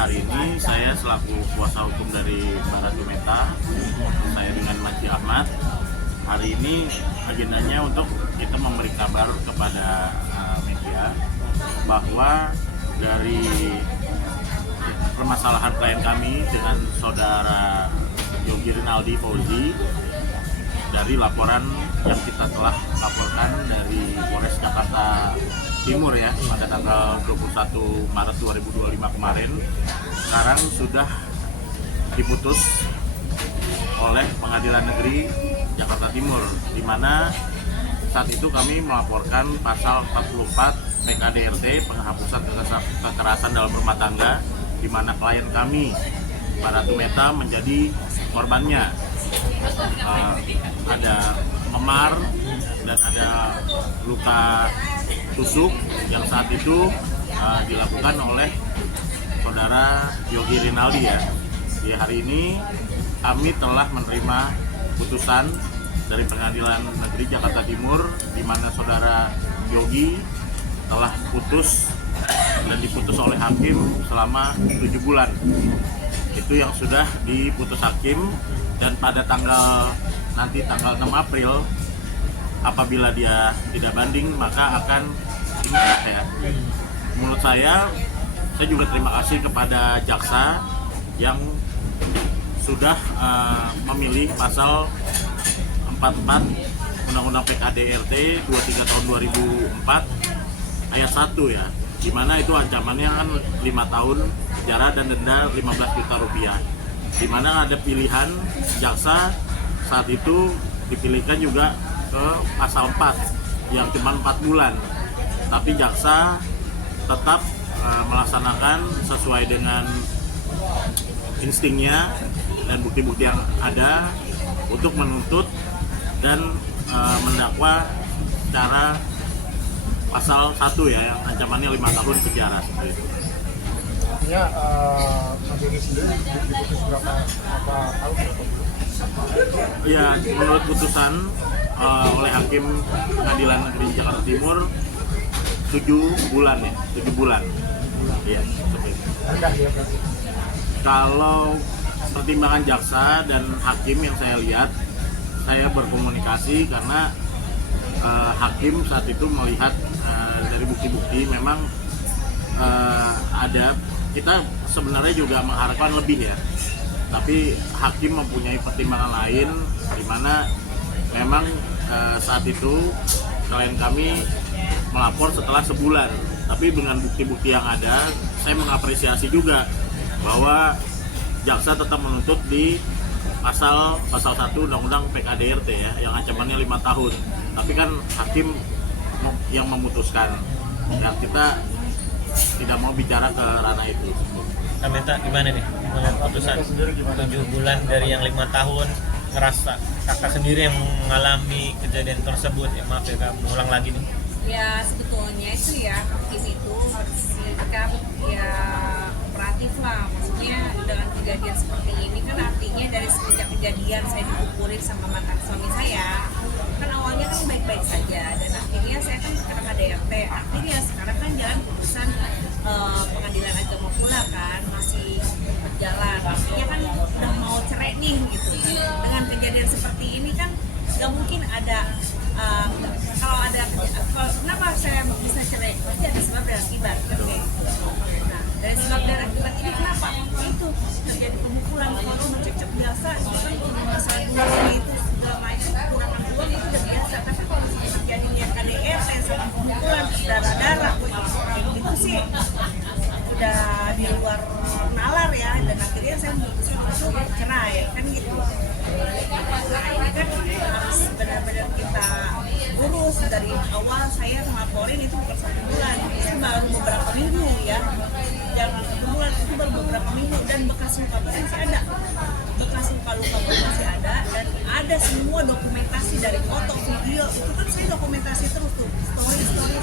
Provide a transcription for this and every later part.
hari ini saya selaku kuasa hukum dari Baratu Meta, saya dengan Maji Ahmad. Hari ini agendanya untuk kita memberi kabar kepada media bahwa dari permasalahan klien kami dengan saudara Yogi Rinaldi Fauzi, dari laporan yang kita telah laporkan dari Polres Jakarta Timur ya pada tanggal 21 Maret 2025 kemarin, sekarang sudah diputus oleh Pengadilan Negeri Jakarta Timur, di mana saat itu kami melaporkan pasal 44 PKDRT, penghapusan kekerasan dalam rumah tangga, di mana klien kami Baratu Meta menjadi korbannya. Ada memar dan ada luka tusuk yang saat itu dilakukan oleh saudara Yogi Rinaldi ya. Di hari ini kami telah menerima putusan dari Pengadilan Negeri Jakarta Timur, di mana saudara Yogi telah putus dan diputus oleh hakim selama 7 bulan. Itu yang sudah diputus hakim, dan pada tanggal 6 April apabila dia tidak banding maka akan ingat ya. Menurut saya juga terima kasih kepada jaksa yang sudah memilih pasal 44 Undang-Undang PKDRT 23 tahun 2004 ayat 1 ya, di mana itu ancamannya kan 5 tahun penjara dan denda 15 juta rupiah. Di mana ada pilihan jaksa saat itu dipilihkan juga ke pasal 4 yang cuma 4 bulan. Tapi jaksa tetap melaksanakan sesuai dengan instingnya dan bukti-bukti yang ada untuk menuntut dan mendakwa secara pasal 1 ya, yang ancamannya 5 tahun penjara seperti itu. Ya, Mas sendiri diputus berapa tahun? Ya, menurut putusan oleh Hakim Pengadilan Negeri Jakarta Timur 7 bulan ya, 7 bulan. Iya, seperti itu. Rendah ya, Pak? Kalau pertimbangan jaksa dan hakim yang saya lihat, saya berkomunikasi karena hakim saat itu melihat dari bukti-bukti memang ada, kita sebenarnya juga mengharapkan lebih ya, tapi hakim mempunyai pertimbangan lain, di mana memang saat itu klien kami melapor setelah sebulan, tapi dengan bukti-bukti yang ada, saya mengapresiasi juga bahwa jaksa tetap menuntut di pasal 1 Undang-Undang PKDRT ya, yang ancamannya 5 tahun. Tapi kan hakim yang memutuskan, ya kita tidak mau bicara ke ranah itu. Minta gimana nih melihat putusan 7 bulan dari yang 5 tahun, ngerasa kakak sendiri yang mengalami kejadian tersebut ya, maaf ya kak, mengulang lagi nih. Ya sebetulnya itu ya hakim itu harus sikap ya kooperatif lah, maksudnya dengan kejadian seperti ini kan artinya dari semenjak kejadian saya dipukulin sama mantan suami saya kan awalnya kan baik-baik saja, dan akhirnya saya kan kena KDRT, akhirnya sekarang kan jalan putusan pengadilan agama pula kan masih berjalan, artinya kan udah mau cerai nih gitu. Dengan kejadian seperti ini kan nggak mungkin ada kalau kenapa saya bisa cerai, pasti ada sebab dan akibat kan kayak gitu. Nah dari sebab dan akibat ini kenapa itu terjadi pemukulan, kalau cuma cekcok biasa itu kan masalah dulu itu segala macam kurang uang itu udah biasa, tapi kalau terjadinya KDRT sama pemukulan darah itu sih udah di luar nalar ya, dan akhirnya saya memutuskan untuk cerai kan gitu. Nah ini kan harus benar-benar kita urus dari awal. Saya ngelaporin itu bukan 1 bulan, itu baru beberapa minggu ya, jangan 1 bulan, itu baru beberapa minggu, dan bekas luka masih ada, bekas luka masih ada, dan ada semua dokumentasi dari foto, video, itu kan saya dokumentasi terus tuh,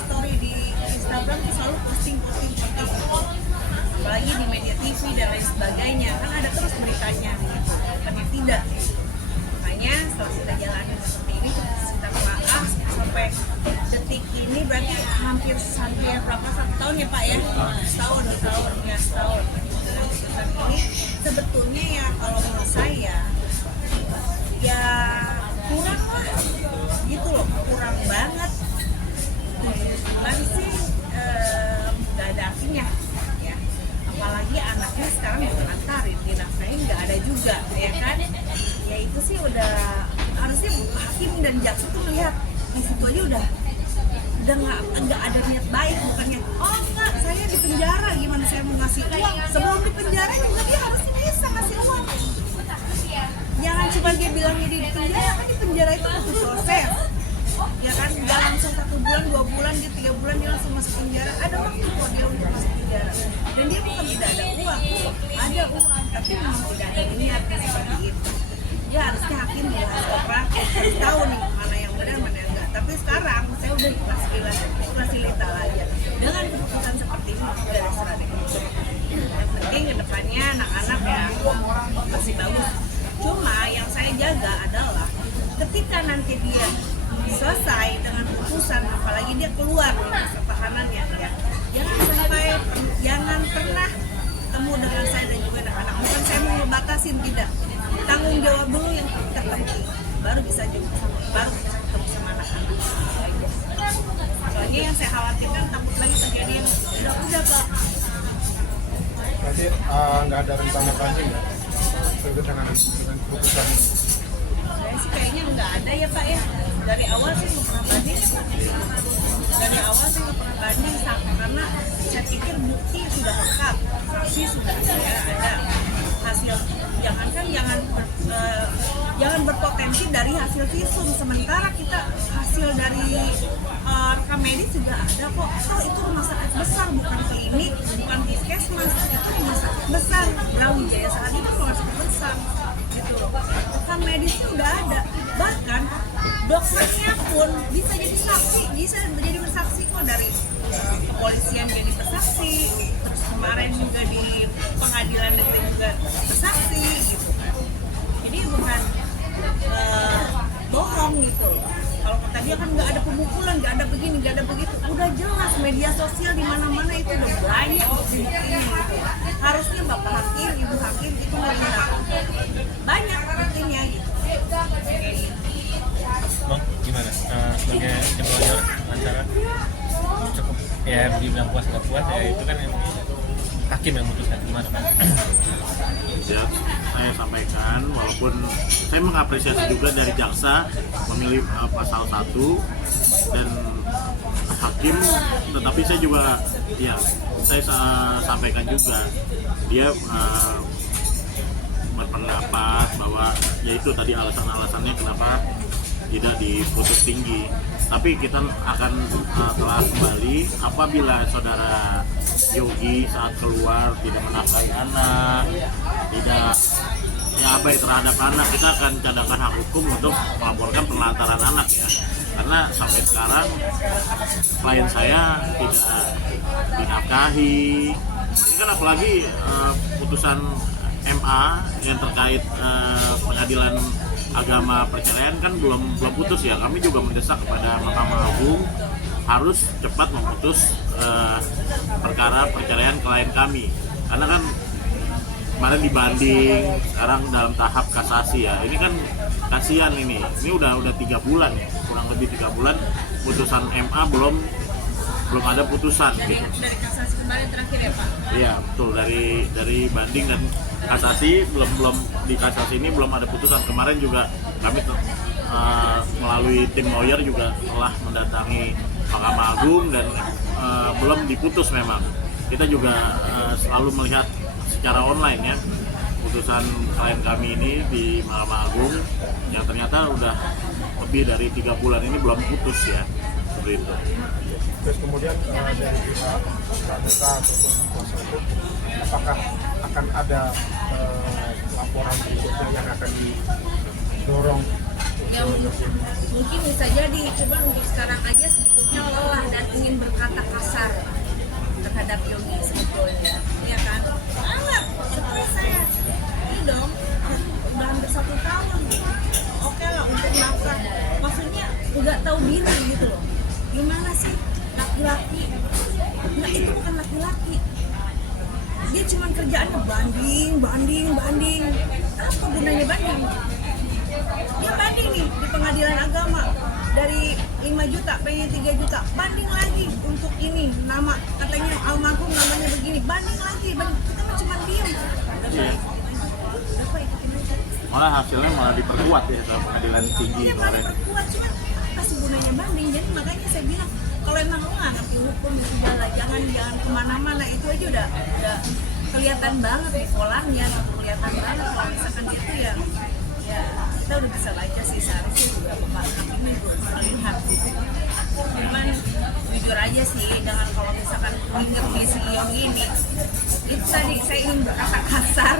story di Instagram tuh selalu posting seperti itu, apalagi di media TV dan lain sebagainya, kan ada terus beritanya gitu, bukannya tidak. Makanya setelah kita jalani seperti ini, kita maaf sampai detik ini berarti hampir berapa, 1 tahun ya Pak ya? Setahun. putusan ini sebetulnya ya kalau menurut saya ya kurang lah gitu loh, kurang banget. Cuman sih nggak ada artinya ya, apalagi anaknya sekarang dilantarin, dinafkahin nggak ada juga ya kan. Ya itu sih udah harusnya hakim dan jaksa tuh melihat di situ aja udah nggak ada niat baik, bukannya oh enggak saya di penjara gimana saya mau ngasih uang, sebelum di penjara juga dia harusnya bisa ngasih uang. Jangan cuma dia bilangnya di penjara, kan di penjara itu butuh proses ya kan, nggak langsung 1 bulan 2 bulan dia 3 bulan dia langsung masuk penjara. Ada waktu kok dia untuk masuk penjara, dan dia bukan tidak ada uang, ada uang tapi memang tidak ada niat seperti itu. Ya harusnya hakim harus kooperatif, harus tahu nih mana yang benar mana yang enggak. Tapi sekarang saya udah fasilita aja dengan keputusan seperti ini udah serah deh. Yang penting kedepannya anak-anak ya masih bagus. Cuma yang saya jaga adalah ketika nanti dia selesai dengan putusan, apalagi dia keluar dari masa tahanannya ya, jangan pernah ketemu dengan saya dan juga anak-anak. Bukan saya mau ngebatasin, tidak, tanggung jawab dulu yang terpenting, baru bisa ketemu sama anak-anak. Soalnya yang saya khawatirkan takut lagi terjadi yang udah Pak. Berarti nggak ada rencana banding ya dengan keputusan? Saya sih kayaknya nggak ada ya Pak ya. Dari awal sih nggak pernah banding. Karena saya pikir bukti sudah lengkap, saksi sudah ada, hasil jangan berpotensi dari hasil visum, sementara kita hasil dari rekam medis juga ada kok. Oh itu rumah sakit besar, bukan klinik, bukan puskesmas, itu rumah sakit besar, Brawijaya saat itu rumah sakit besar gitu loh. Rekam medisnya udah ada, bahkan dokternya pun bisa jadi saksi, bisa menjadi bersaksi kok, dari kepolisian jadi bersaksi, terus kemarin juga di pengadilan negeri juga bersaksi gitu kan. Jadi bukan bohong gitu. Kalau kata dia kan nggak ada pemukulan, nggak ada begini, nggak ada begitu, udah jelas media sosial di mana-mana itu udah banyak bukti-buktinya gitu. Harusnya bapak hakim, ibu hakim itu melihat banyak buktinya gitu. Kayak gitu. Bang, gimana? Sebagai tim lawyer lancaran cukup ya dibilang puas nggak puas ya itu kan yang hakim yang memutuskan, gimana Bang? Ya, saya sampaikan walaupun saya mengapresiasi juga dari jaksa memilih pasal 1 dan hakim, tetapi saya juga ya saya sampaikan juga dia berpendapat bahwa yaitu tadi alasan-alasannya kenapa tidak diputus tinggi. Tapi kita akan telah kembali apabila saudara Yogi saat keluar tidak menafkahi anak, tidak ya abai terhadap anak, kita akan cadangkan hak hukum untuk melaporkan penelantaran anak ya. Karena sampai sekarang klien saya tidak dinafkahi. Ini kan apalagi putusan MA yang terkait pengadilan agama perceraian kan belum putus ya. Kami juga mendesak kepada Mahkamah Agung harus cepat memutus perkara perceraian klien kami, karena kan kemarin dibanding, sekarang dalam tahap kasasi ya. Ini kan kasihan ini udah 3 bulan ya, kurang lebih 3 bulan putusan MA belum ada putusan gitu. Dari kasasi kemarin terakhir ya Pak? Iya betul, dari banding dan kasasi belum di kasasi ini belum ada putusan. Kemarin juga kami melalui tim lawyer juga telah mendatangi Mahkamah Agung dan belum diputus. Memang kita juga selalu melihat secara online ya putusan klien kami ini di Mahkamah Agung yang ternyata udah lebih dari 3 bulan ini belum putus ya, seperti itu. Terus kemudian dari pihak praduga ataupun kuasa hukum, apakah akan ada laporan berikutnya yang akan didorong? Ya, mungkin bisa jadi, cuma untuk sekarang aja sebetulnya lelah dan ingin berkata kasar terhadap Yogi sebetulnya, ya kan? Alah, seperti saya, ini dong, udah hampir 1 tahun, oke lah untuk nafkah, maksudnya nggak tahu diri gitu loh. Gimana sih laki-laki? Nggak, itu bukan laki-laki. dia cuma kerjaannya banding. Apa gunanya banding? Dia banding nih di pengadilan agama dari 5 juta pengen 3 juta, banding lagi untuk ini nama katanya almarhum namanya begini, banding lagi, kita mah cuma diem. Iya. Apa ikutin aja? Malah hasilnya malah diperkuat ya sama pengadilan tinggi Iya malah kemarin. diperkuat, cuman apa sih gunanya banding? Jadi makanya saya bilang kalau emang lo nggak ngerti hukum ya sudahlah, jangan kemana-mana, itu aja udah kelihatan banget di polanya, kelihatan banget kalau misalkan itu ya kita udah bisa baca sih, seharusnya juga pembahasan ini juga bisa lihat gitu. Cuman jujur aja sih, dengan kalau misalkan pinggir si Iyong ini, itu tadi saya ingin berkata kasar.